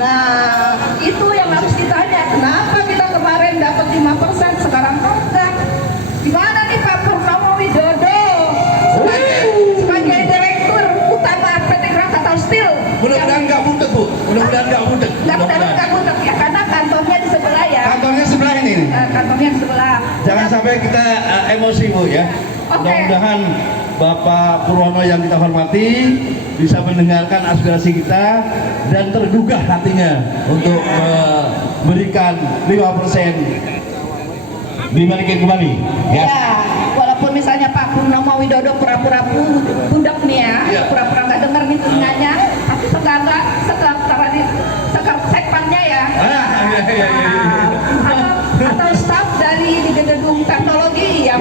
Nah, itu yang harus ditanya. Kenapa kita kemarin dapat 5%, sekarang enggak? Gimana nih Pak Purnomo Widodo sebagai Direktur Utama PT Krakatau Steel? Mudah-mudahan nggak budek, Bu. Mudah-mudahan nggak budek. Mudah-mudahan nggak budek ya, karena kantornya di sebelah ya. Kantornya sebelah ini. Kantornya di sebelah. Jangan sampai kita emosi, Bu ya. Mudah-mudahan Bapak Purwono yang kita hormati bisa mendengarkan aspirasi kita dan tergugah hatinya untuk memberikan 5% dibalikin kembali ya. Ya, walaupun misalnya Pak Purnomo Widodo pura-pura budak nih ya, pura-pura nggak dengar nih telinganya, tapi sekarang sekpannya ya. Atau staf dari di gedung teknologi yang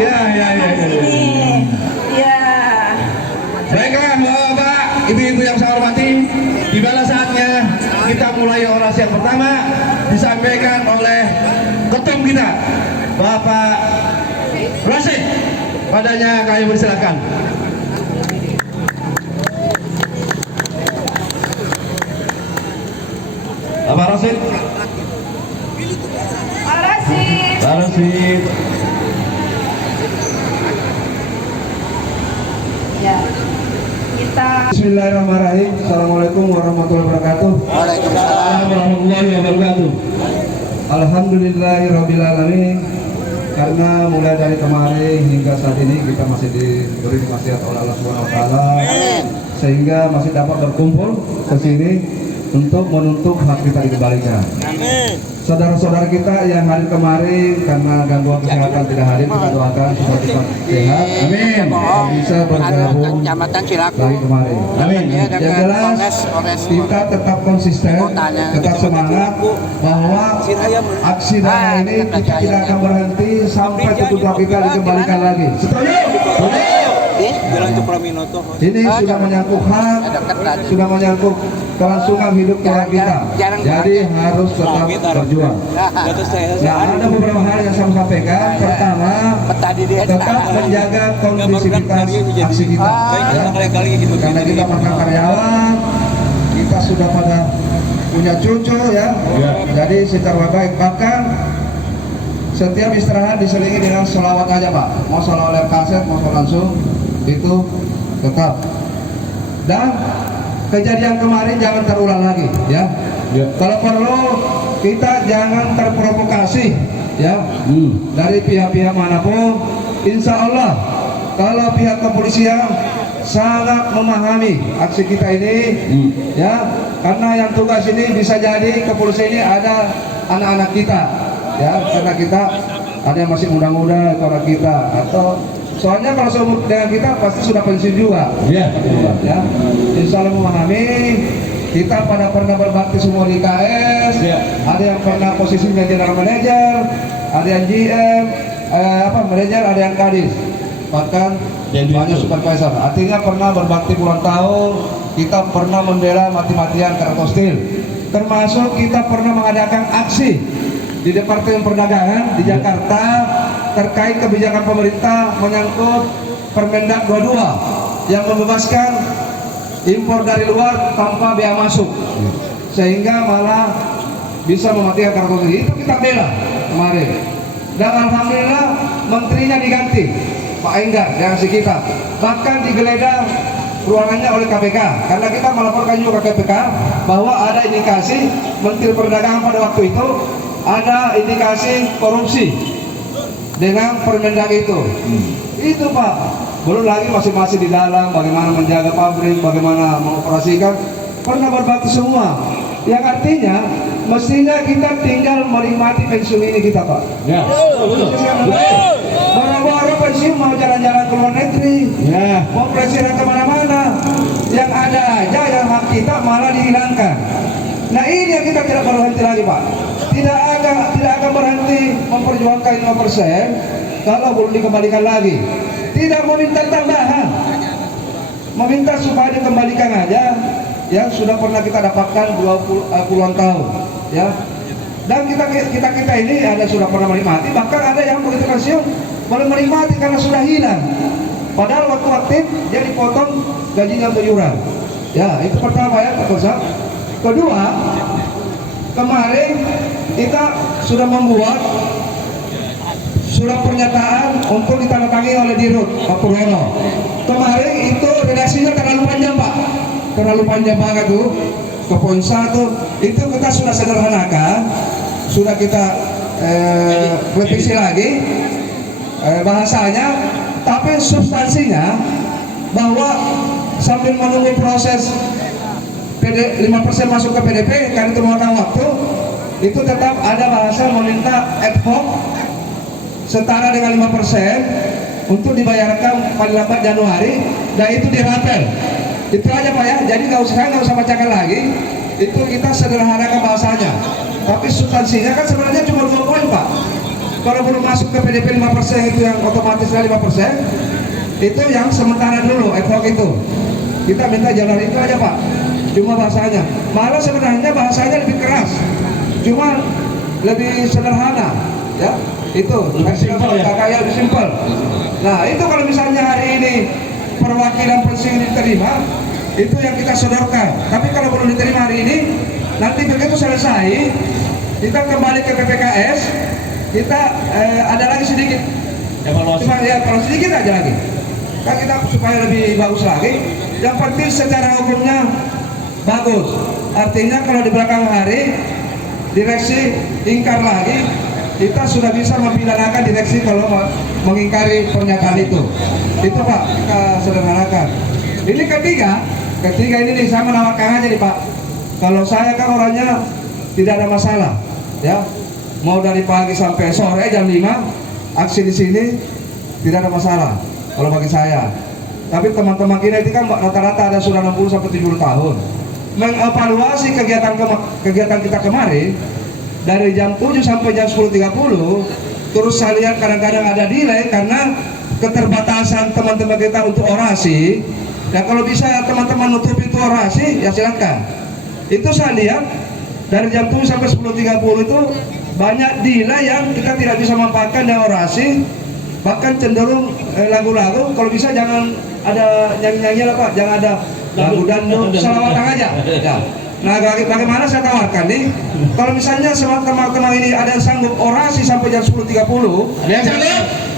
sini. Ya. Baiklah, Bapak, Ibu-ibu yang saya hormati, tibalah saatnya kita mulai orasi yang pertama disampaikan oleh ketum kita, Bapak Rasid. Padanya kami persilakan. Bapak Rasid. Pak Rasid. Ya. Kita Bismillahirrahmanirrahim. Assalamualaikum warahmatullahi wabarakatuh. Waalaikumsalam warahmatullahi wabarakatuh. Alhamdulillahirabbil alamin. Karena mulai dari kemarin hingga saat ini kita masih diberi nasihat oleh Allah Subhanahu wa taala, sehingga masih dapat berkumpul ke sini untuk menuntut hak kita dikembalikan. Amin. Saudara-saudara kita yang hadir kemarin karena gangguan kesehatan tidak hadir, kita doakan supaya cepat sehat. Amin. Bisa bergabung lagi kemarin. Amin. Yang jelas kita tetap konsisten, tetap semangat bahwa aksi damai ini kita tidak akan berhenti sampai tuntutan kita dikembalikan lagi. Setuju? Ini sudah menyangkut hak, sudah menyangkut kelangsungan hidup kita. Jadi harus tetap berjuang. Nah, ada beberapa hal yang saya sampaikan. Pertama, tetap menjaga kondisivitas aksi kita. Karena kita mantan karyawan, kita sudah pada punya cucu ya. Jadi secara baik, bahkan setiap istirahat diselingi dengan sholawat aja Pak. Mau sholawat kaset, mau sholawat langsung, itu tetap. Dan kejadian kemarin jangan terulang lagi ya. Kalau perlu kita jangan terprovokasi ya dari pihak-pihak manapun. Insya Allah kalau pihak kepolisian sangat memahami aksi kita ini ya, karena yang tugas ini bisa jadi kepolisian ini ada anak-anak kita ya, karena kita ada yang masih muda-muda itu anak kita, atau soalnya kalau seumur dengan kita pasti sudah pensiun juga ya. Insya Allah memahami. Kita pada pernah berbakti semua di KS, ada yang pernah posisinya general manager, ada yang GM, manager, ada yang kadis, bahkan banyak supervisor. Artinya pernah berbakti puluhan tahun. Kita pernah membela mati-matian Krakatau Steel, termasuk kita pernah mengadakan aksi di Departemen Perdagangan di Jakarta terkait kebijakan pemerintah menyangkut Permendak 22 yang membebaskan impor dari luar tanpa bea masuk, sehingga malah bisa mematikan Krakatau Steel. Itu kita bela kemarin, dan alhamdulillah menterinya diganti Pak Enggar yang si kita, bahkan digeledah ruangannya oleh KPK karena kita melaporkan juga ke KPK bahwa ada indikasi Menteri Perdagangan pada waktu itu ada indikasi korupsi dengan Permendak itu. Itu Pak, belum lagi masing-masing di dalam bagaimana menjaga pabrik, bagaimana mengoperasikan, pernah berbakti semua. Yang artinya mestinya kita tinggal menikmati pensiun ini kita Pak. Boro-boro pensiun mau jalan-jalan ke luar negeri, mau presiden kemana-mana, yang ada aja yang hak kita malah dihilangkan. Nah ini yang kita tidak berhenti lagi Pak. Tidak akan berhenti memperjuangkan 5% kalau belum dikembalikan lagi. Tidak meminta tambahan, meminta supaya dikembalikan aja yang sudah pernah kita dapatkan 20-an tahun ya. Dan kita ini ada sudah pernah menikmati, bahkan ada yang begitu pensiun boleh menikmati karena sudah hilang, padahal waktu aktif dia dipotong gajinya keluyuran ya. Itu pertama ya Pak Kosa. Kedua, kemarin kita sudah membuat surat pernyataan untuk ditandatangani oleh Dirut Pak Purwono. Kemarin itu redaksinya terlalu panjang Pak, terlalu panjang banget tuh. Ke poin 1 itu kita sudah sederhanakan, sudah kita revisi lagi bahasanya, tapi substansinya bahwa sambil menunggu proses 5% masuk ke PDP karena itu memakan waktu, itu tetap ada bahasa meminta ad hoc setara dengan 5% untuk dibayarkan paling lambat Januari, dan itu dirapel. Itu aja Pak ya, jadi nggak usah bacakan lagi, itu kita sederhanakan bahasanya. Tapi substansinya kan sebenarnya cuma 2 poin Pak. Kalau belum masuk ke PDP 5% itu yang otomatis 5%, itu yang sementara dulu ad hoc itu. Kita minta Januari itu aja Pak, cuma bahasanya. Malah sebenarnya bahasanya lebih keras, cuma lebih sederhana ya. Itu versi kakaknya lebih simpel. Nah itu kalau misalnya hari ini perwakilan pensiun diterima, itu yang kita sodorkan. Tapi kalau belum diterima hari ini, nanti begitu selesai kita kembali ke PPKS, kita ada lagi sedikit evaluasi. Cuma ya kalau sedikit aja lagi kan kita supaya lebih bagus lagi. Yang penting secara hukumnya bagus, artinya kalau di belakang hari direksi ingkar lagi, kita sudah bisa mempidanakan direksi kalau mengingkari pernyataan itu Pak, kita sederhanakan. Ini ketiga ini nih, saya menawarkan aja nih Pak, kalau saya kan orangnya tidak ada masalah ya, mau dari pagi sampai sore jam 5 aksi di sini tidak ada masalah kalau bagi saya. Tapi teman-teman kita itu kan rata-rata ada sudah 60 sampai 70 tahun. Mengevaluasi kegiatan kita kemarin dari jam 7 sampai jam 10.30, terus saya lihat kadang-kadang ada delay karena keterbatasan teman-teman kita untuk orasi. Ya kalau bisa teman-teman nutup itu orasi, ya silakan. Itu saya lihat dari jam 7 sampai 10.30 itu banyak delay yang kita tidak bisa manfaatkan dan orasi. Bahkan cenderung lagu-lagu, kalau bisa jangan ada nyanyi-nyanyi lah Pak, jangan ada lagu dangdut, salawatan aja. Ya. Nah bagaimana saya tawarkan nih, kalau misalnya teman-teman ini ada yang sanggup orasi sampai jam 10.30,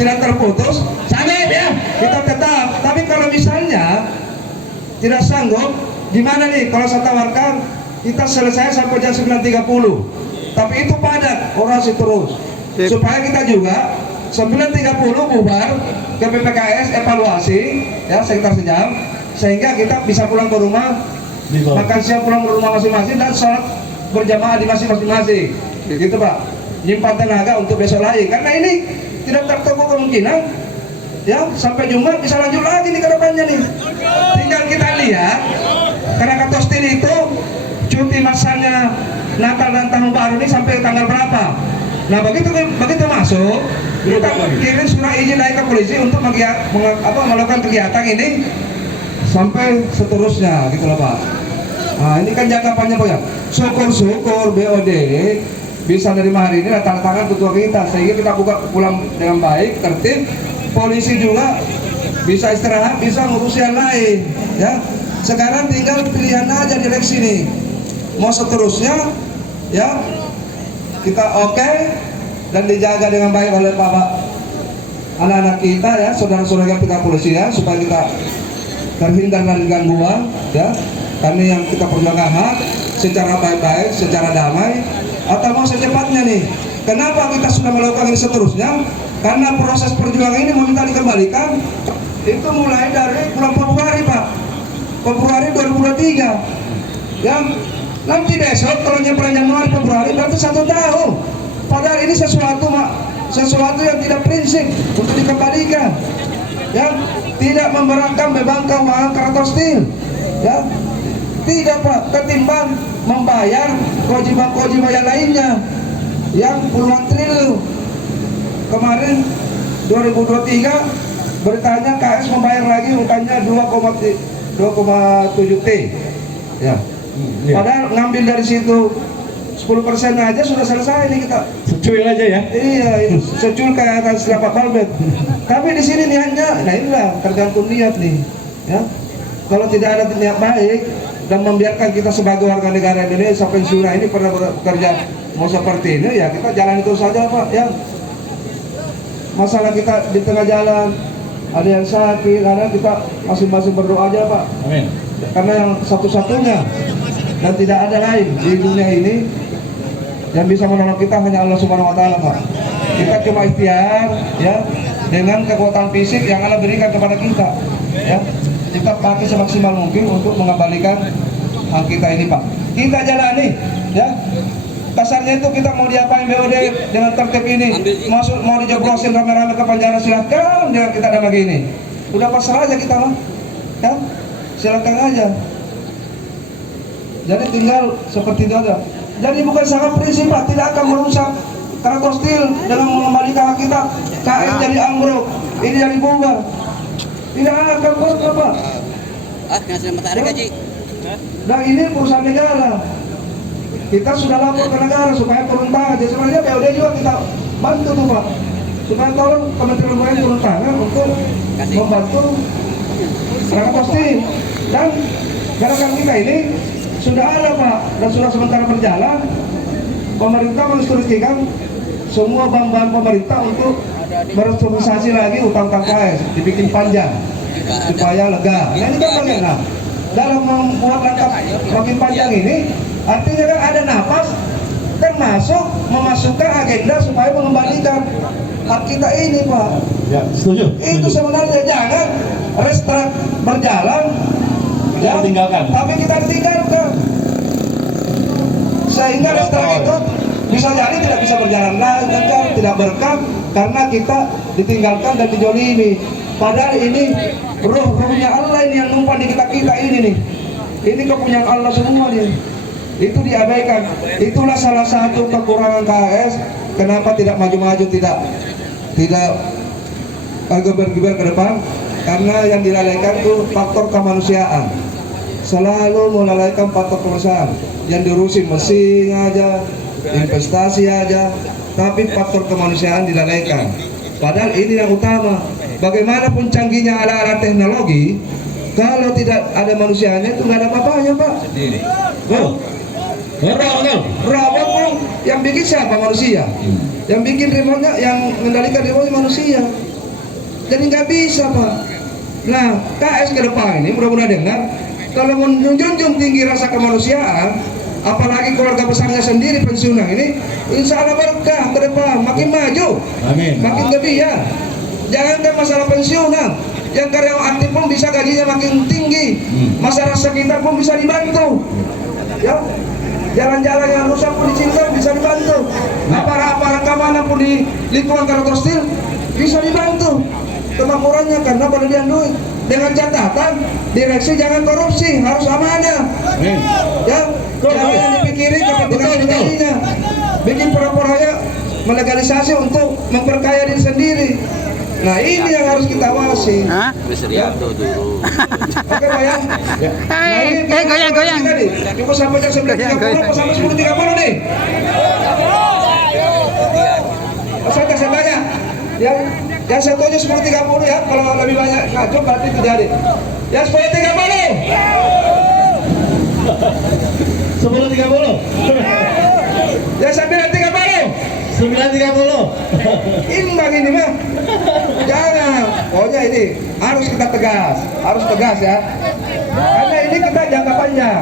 tidak terputus, ya, kita tetap. Tapi kalau misalnya tidak sanggup, gimana nih kalau saya tawarkan kita selesai sampai jam 9.30, tapi itu padat orasi terus, supaya kita juga 9.30 bubar ke PPKS evaluasi ya sekitar sejam, sehingga kita bisa pulang ke rumah, makan siang pulang ke rumah masing-masing dan sholat berjamaah di masing-masing gitu Pak, nyimpan tenaga untuk besok lagi, karena ini tidak tertunggu kemungkinan ya sampai Jumat bisa lanjut lagi nih ke depannya nih. Tinggal kita lihat, karena Katostin itu cuti masanya Natal dan Tahun Baru ini sampai tanggal berapa. Nah begitu masuk, kita kirim surat izin naik ke polisi untuk melakukan kegiatan ini sampai seterusnya gitu loh Pak. Nah ini kan jangka panjang Pak ya. Syukur-syukur BOD bisa nerima hari ini tanda tangan ketua kita, sehingga kita buka pulang dengan baik, tertib. Polisi juga bisa istirahat, bisa ngurus yang lain ya. Sekarang tinggal pilihan aja direksi nih, mau seterusnya ya kita oke dan dijaga dengan baik oleh Bapak anak-anak kita ya, saudara-saudara kita polisi ya, supaya kita terhindar dari gangguan ya. Kami yang kita perjuangkan hak secara baik-baik, secara damai, atau mau secepatnya nih. Kenapa kita sudah melakukan ini seterusnya? Karena proses perjuangan ini meminta dikembalikan itu mulai dari bulan Februari Pak, Februari 2023 ya. Nanti besok kalau nyampe Januari Februari berarti 1 tahun. Padahal ini sesuatu yang tidak prinsip untuk dikembalikan ya, tidak memberatkan beban keuangan Katostin ya, tidak Pak, ketimbang membayar kewajiban yang lainnya yang puluhan triliun. Kemarin 2023 beritanya KS membayar lagi utangnya 2,7 T ya. Padahal ngambil dari situ 10% aja sudah selesai nih kita. Secuil aja ya. Iya, itu secuil kayak atas lapak balbet. Tapi di sini niatnya, nah inilah tergantung niat nih. Ya, kalau tidak ada niat baik dan membiarkan kita sebagai warga negara Indonesia pensiunan ini pernah bekerja mau seperti ini ya kita jalan itu saja Pak ya. Masalah kita di tengah jalan ada yang sakit, ada kita masing-masing berdoa aja Pak. Amin. Karena yang satu-satunya dan tidak ada lain di dunia ini yang bisa menolong kita hanya Allah Subhanahu wa taala, Pak. Kita cuma ikhtiar ya dengan kekuatan fisik yang Allah berikan kepada kita ya. Kita pakai semaksimal mungkin untuk mengembalikan hak kita ini, Pak. Kita jalani ya. Kasarnya itu kita mau diapain BOD dengan tertib ini, masuk mau dijeblosin rame-rame ke penjara silakan dengan kita ada begini. Udah pasrah aja kita mah. Ya. Silakan aja. Jadi tinggal seperti itu aja. Jadi bukan sangat prinsip Pak, tidak akan merusak Krakatau Steel dengan mengembalikan hak kita. KS jadi ambruk, ini jadi bubar. Tidak akan berubah Pak. Ngasih matahari gaji. Dan ini perusahaan negara. Kita sudah lapor ke negara supaya turun tangan. Jadi sebenarnya BOD juga kita bantu tuh Pak. Supaya tolong Kementerian Perhubungan turun tangan untuk membantu Krakatau Steel. Dan gerakan kita ini sudah ada Pak dan sudah sementara berjalan. Pemerintah menginstruksikan semua bank-bank pemerintah untuk merestrukturisasi lagi utang-utang KS, dibikin panjang supaya lega. Nah ini kan bagaimana? Dalam membuat langkah makin panjang ini, artinya kan ada nafas termasuk memasukkan agenda supaya mengembalikan hak kita ini Pak. Ya, setuju. Itu sebenarnya jangan restart berjalan. Kita tinggalkan. Tapi kita tinggalkan. Sehingga restoran itu bisa jadi tidak bisa berjalan lagi, tidak berkah karena kita ditinggalkan dan dijolimi. Padahal ini ruh-ruhnya Allah ini yang numpang di kita ini nih. Ini kepunyaan Allah semua nih. Itu diabaikan. Itulah salah satu kekurangan KS. Kenapa tidak maju-maju, tidak geber-geber ke depan? Karena yang dilalaikan itu faktor kemanusiaan. Selalu melalaikan faktor kemanusiaan. Yang diurusin mesin aja, investasi aja, tapi faktor kemanusiaan dilalaikan. Padahal ini yang utama. Bagaimanapun canggihnya alat-alat teknologi, kalau tidak ada manusianya itu nggak ada apa-apanya Pak. Robot pun yang bikin siapa? Manusia. Yang bikin remote-nya, yang mengendalikan remote manusia. Jadi nggak bisa Pak. Nah, KS ke depan ini mudah-mudahan dengar, kalau menjunjung tinggi rasa kemanusiaan, apalagi keluarga besarnya sendiri pensiunan ini, insya Allah berkah ke depan, makin maju, Amin. makin gebiar. Jangankan masalah pensiunan, yang karyawan aktif pun bisa gajinya makin tinggi, masyarakat sekitar pun bisa dibantu. Ya, jalan-jalan yang rusak pun diciptakan bisa dibantu. Aparat-aparat keamanan pun di lingkungan Krakatau Steel bisa dibantu kemakmurannya karena pendidikan duit. Dengan catatan direksi jangan korupsi, harus amanah. Ya, jangan dipikirin kepentingan pribadinya. Bikin pura-puranya melegalisasi untuk memperkaya diri sendiri. Nah ini yang harus kita awasi. Ya. Oke Pak ya. Nah ini goyang. Cukup sampai jam 9.30 atau sampai 10.30 nih. Saya kasih banyak. Yang setuju 10.30 ya. Kalau lebih banyak ngaco berarti terjadi. Yang 10.30. 10.30. Yang 9.30. 9.30. Imbang ini mah. Jangan. Pokoknya ini harus kita tegas, ya. Karena ini kita jangka panjang.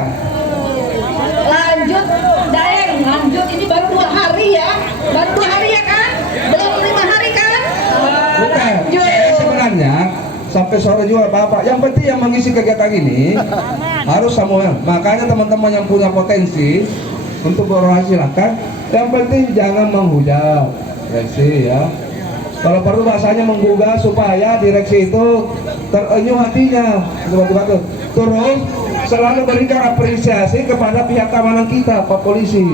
Lanjut, Daeng, lanjut. Ini baru 2 hari ya. Baru 2 hari ya kan? Belum 5 hari kan? Bukan. Lanjut. Sebenarnya sampai sore juga Bapak. Yang penting yang mengisi kegiatan ini harus semua. Makanya teman-teman yang punya potensi untuk berorganisasi silakan. Yang penting jangan menghujat direksi ya. Kalau perlu bahasanya menggugah supaya direksi itu terenyuh hatinya. Terus selalu berikan apresiasi kepada pihak keamanan kita, Pak Polisi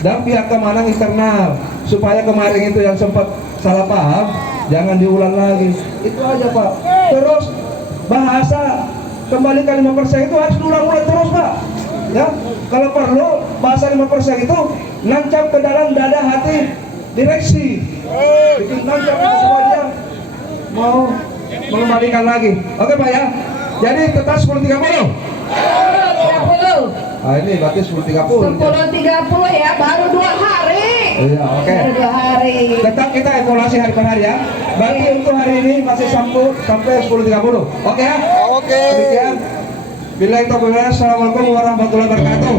dan pihak keamanan internal, supaya kemarin itu yang sempat salah paham jangan diulang lagi. Itu aja Pak. Terus bahasa kembalikan 5% itu harus diulang-ulang terus Pak. Ya, kalau perlu bahasa 5% itu nancap ke dalam dada hati direksi. Bikin nancap supaya dia mau mengembalikan lagi. Oke Pak ya. Jadi tetap 10.30. 30. Nah ini berarti 10.30. 10.30 ya, baru 2 hari. Iya, oke. Baru 2 hari. Tetap kita evaluasi hari per hari ya. Berarti untuk hari ini masih sampai 10.30. Oke ya? Oke. Demikian. Bila itu benar, assalamualaikum warahmatullahi wabarakatuh.